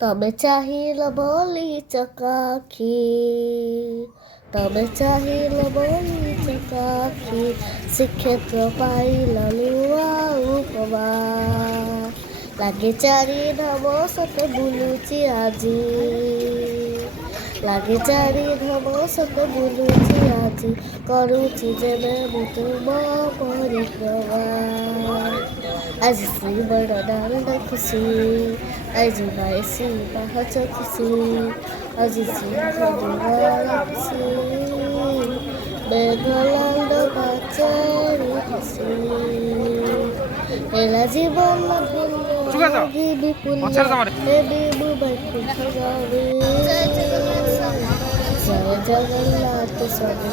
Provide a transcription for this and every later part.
ତମେ ଚାହିଁଲ ବୋଲି ଚକାଖି, ତମେ ଚାହିଁଲ ବୋଲି ଚକାଖି, ଶ୍ରୀକ୍ଷେତ୍ର ପାଇଲ ନୂଆ ଉପମା। ଲାଗେ ଚାରି ଧାମ ସତେ ବୁଲୁଛି ଆଜି, ଲାଗେ ଚାରି ଧାମ ସତେ ବୁଲୁଛି ଆଜି, କରୁଛି ଯେବେ ମୁଁ ତୁମ ପରିକ୍ରମା। ଆଜି ଶ୍ରୀବଡ଼ ଦାଣ୍ଡ ଖୁସି, ଆଜି ବାଇଶି ପାହାଚ ଖୁସି, ଆଜି ସିଂହ ଦୁଆର ଖୁସି, ମେଘନାଦ ପାଚେରୀ ଖୁସି। ହେଲା ଜୀବନ ଧନ୍ୟ ଲାଗିବି ପୁଣ୍ୟ, ହେବି ମୁଁ ବୈକୁଣ୍ଠ ଗାମୀ। ଜୟ ଜଗନ୍ନାଥ ସ୍ୱାମୀ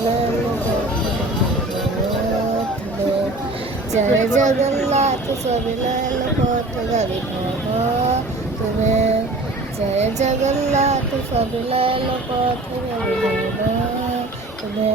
ଜୟ ଜଗନ୍ନାଥ ସ୍ୱାମୀ ପଥଗାମୀ ଭବ ତୁମେ, ଜୟ ଜଗନ୍ନାଥ ସ୍ୱାମୀ ପଥଗାମୀ ଭବ ତୁମେ।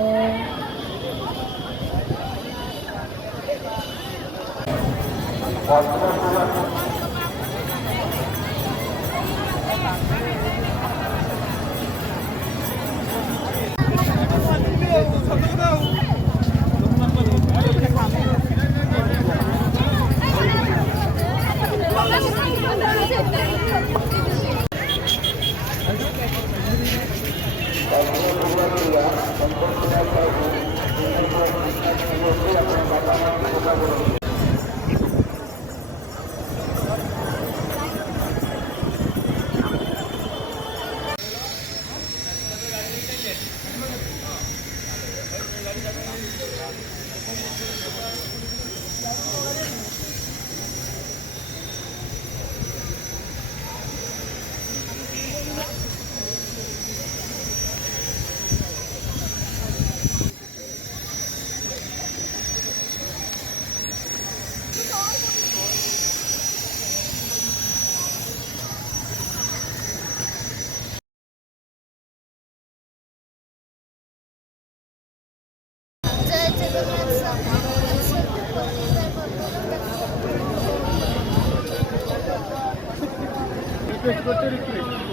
রিকোয়েস্ট করতে